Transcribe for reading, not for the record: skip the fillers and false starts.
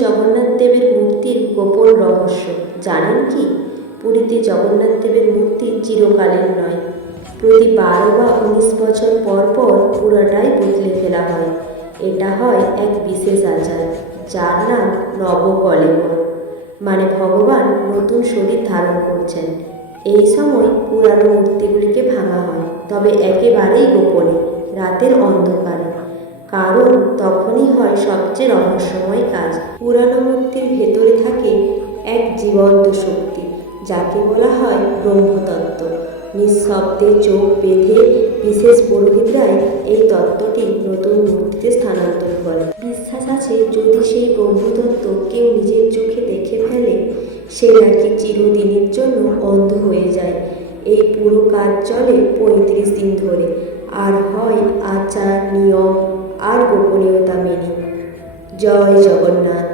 জগন্নাথ দেবের মূর্তির গোপন রহস্য জানেন কি? পুরীতে জগন্নাথ দেবের মূর্তি চিরকালীন নয়, প্রতি 12 বা 19 বছর পর পর পুরোটাই বদলে ফেলা হয়। এটা হয় এক বিশেষ আচার, যার নাম নবকলেবর। মানে ভগবান নতুন শরীর ধারণ করছেন। এই সময় পুরানো মূর্তিগুলিকে ভাঙা হয়, তবে একেবারেই গোপনে, রাতের অন্ধকারে। কারণ তখনই হয় সবচেয়ে রহস্যময় কাজ। পুরানো মূর্তির ভেতরে থাকে এক জীবন্ত শক্তি, যাকে বলা হয় ব্রহ্মতত্ত্ব। নিঃশব্দে চোখ বেঁধে বিশেষ পুরোহিতরাই এই তত্ত্বটি নতুন মূর্তিতে স্থানান্তর করে। বিশ্বাস আছে, যদি সেই ব্রহ্মতত্ত্ব কেউ নিজের চোখে দেখে ফেলে, সে নাকি চিরদিনের জন্য অন্ধ হয়ে যায়। এই পুরো কাজ চলে 35 দিন ধরে, আর হয় আচার, নিয়ম আর গোপনীয়তা মেনে। জয় জগন্নাথ।